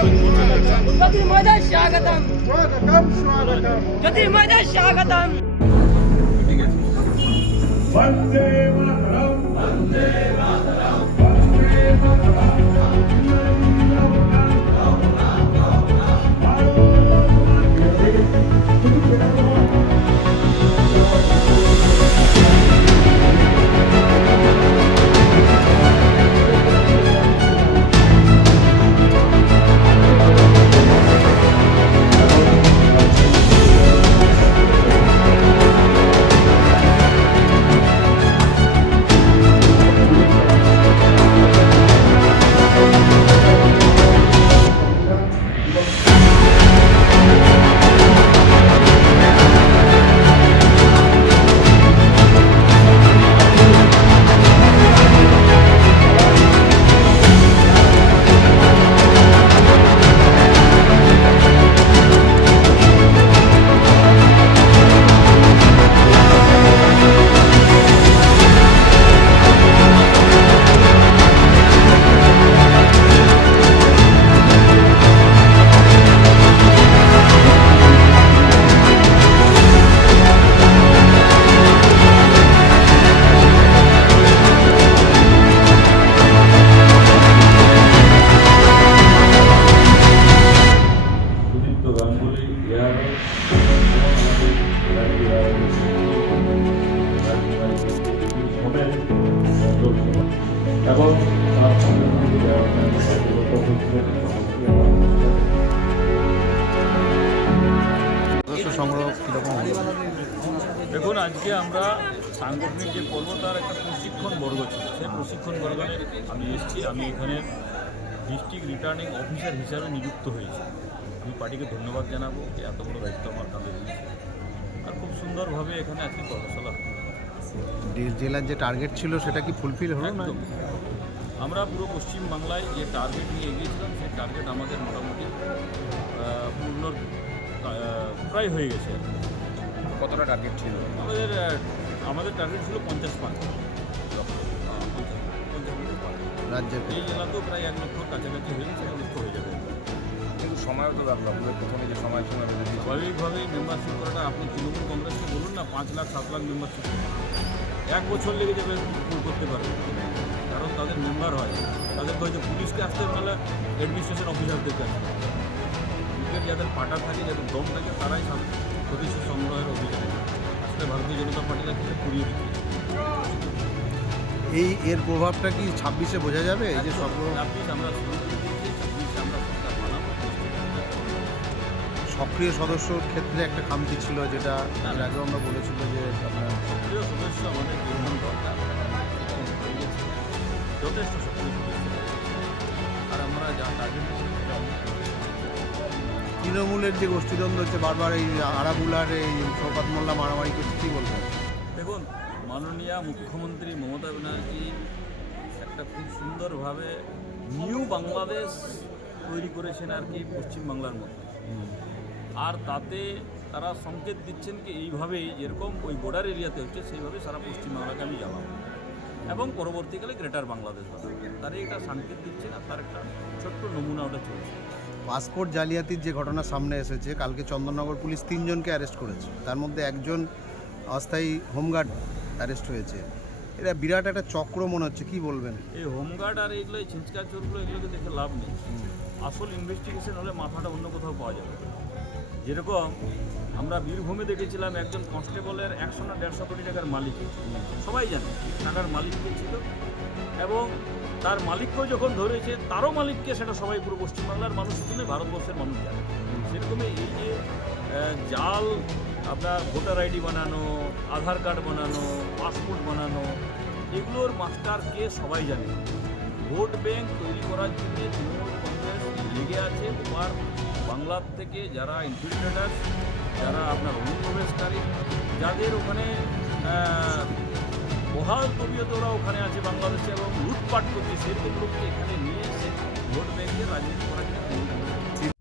गतिमद स्वागतम स्वागतम। स्वागतम गतिमद स्वागतम वंदे मातरम वंदे मातरम। সদস্য সংগ্রহ কীরকম দেখুন আজকে আমরা সাংগঠনিক যে পর্ব তার একটা প্রশিক্ষণ বর্গ ছিল। সেই প্রশিক্ষণ বর্গে আমি এসেছি। আমি এখানে ডিস্ট্রিক্ট রিটার্নিং অফিসার হিসাবে নিযুক্ত হয়েছি। আমি পার্টিকে ধন্যবাদ জানাব যে এত বড় দায়িত্ব আমার কাঁধে দিয়েছে আর খুব সুন্দরভাবে এখানে আজকে কর্মশালা। জেলার যে টার্গেট ছিল সেটা কি ফুলফিল হলো না? একদম। আমরা পুরো পশ্চিম বাংলায় যে টার্গেট নিয়ে এগিয়েছিলাম সেই টার্গেট আমাদের মোটামুটি পূর্ণ প্রায় হয়ে গেছে। কতটা টার্গেট ছিল? আমাদের আমাদের টার্গেট ছিল পঞ্চাশ পাঁচ। রাজ্যের এই জেলাতেও প্রায় এক লক্ষ কাছাকাছি হয়ে গেছে এক লক্ষ হয়ে যাবে। কিন্তু সময়ও তো দরকার পুরো প্রথমে যে সময়সীমা বেঁধে দিয়েছে স্বাভাবিকভাবেই মেম্বারশিপ করাটা আপনি তৃণমূল কংগ্রেসকে বলুন না পাঁচ লাখ সাত লাখ মেম্বারশিপ এক বছর লেগে যাবে করতে পারবে কারণ তাদের মেম্বার হয়। তাদেরকে হয়তো পুলিশকে আসতে হলে অ্যাডমিনিস্ট্রেশন অফিসারদেরকে আসতে হবে। ক্রিকেট যাদের পার্টার থাকে যাদের দম থাকে তারাই সদস্য সংগ্রহের অভিযানে আসলে ভারতীয় জনতা পার্টিরা কিন্তু কুড়িয়ে দিচ্ছে। এই এর প্রভাবটা কি ছাব্বিশে বোঝা যাবে? এই যে সব ছাব্বিশ আমরা ছাব্বিশে সক্রিয় সদস্যর ক্ষেত্রে একটা খামতি ছিল যেটা এর আগেও আমরা বলেছিল যে সক্রিয় সদস্য আমাদের দরকার। যথেষ্ট আর আমরা যা তৃণমূলের যে গোষ্ঠীদ্বন্দ্ব হচ্ছে, বারবার এই আরাবুলার এই শওকত মোল্লা মারামারি করছে, কী বলবেন দেখুন, মাননীয় মুখ্যমন্ত্রী মমতা ব্যানার্জি একটা খুব সুন্দরভাবে নিউ বাংলাদেশ তৈরি করেছেন আর কি পশ্চিমবাংলার মধ্যে। আর তাতে তারা সংকেত দিচ্ছেন কি, এইভাবেই যেরকম ওই বর্ডার এরিয়াতে হচ্ছে, সেইভাবে সারা পশ্চিমবাংলাকে আমি জ্বালাবো এবং পরবর্তীকালে গ্রেটার বাংলাদেশ বানাবো তার একটা সংকেত দিচ্ছে না তার একটা ছোট্ট নমুনা ওটা চলছে। পাসপোর্ট জালিয়াতির যে ঘটনা সামনে এসেছে কালকে চন্দননগর পুলিশ তিনজনকে অ্যারেস্ট করেছে। তার মধ্যে একজন অস্থায়ী হোমগার্ড অ্যারেস্ট হয়েছে। এটা বিরাট একটা চক্র মনে হচ্ছে কি বলবেন? এই হোমগার্ড আর এইগুলো এই ছিঁচকা চোরগুলো এগুলোকে দেখে লাভ নেই। আসল ইনভেস্টিগেশন হলে মাথাটা অন্য কোথাও পাওয়া যাবে। যেরকম আমরা বীরভূমে দেখেছিলাম একজন কনস্টেবলের একশো না দেড়শো কোটি টাকার মালিক। সবাই জানে টাকার মালিক কে ছিল। এবং তার মালিককেও যখন ধরেছে তারও মালিককে সেটা সবাই পুরো পশ্চিমবাংলার মানুষ শুধু নয়, ভারতবর্ষের মানুষ জানে। সেরকমই এই যে জাল আপনার ভোটার আইডি বানানো আধার কার্ড বানানো পাসপোর্ট বানানো এগুলোর মাস্টার কে সবাই জানে। ভোট ব্যাংক তৈরি করার জন্য তৃণমূল কংগ্রেস লেগে আছে। ওপার বাংলার থেকে যারা ইনফিল্ট্রেটার যারা আপনার অনুপ্রবেশকারী, যাদের ওখানে বহাল তবিয়ত ওরা ওখানে আছে বাংলাদেশে এবং লুটপাট করছে সেরকম লোককে এখানে নিয়ে এসে ভোট ব্যাংকে রাজনীতি কংগ্রেস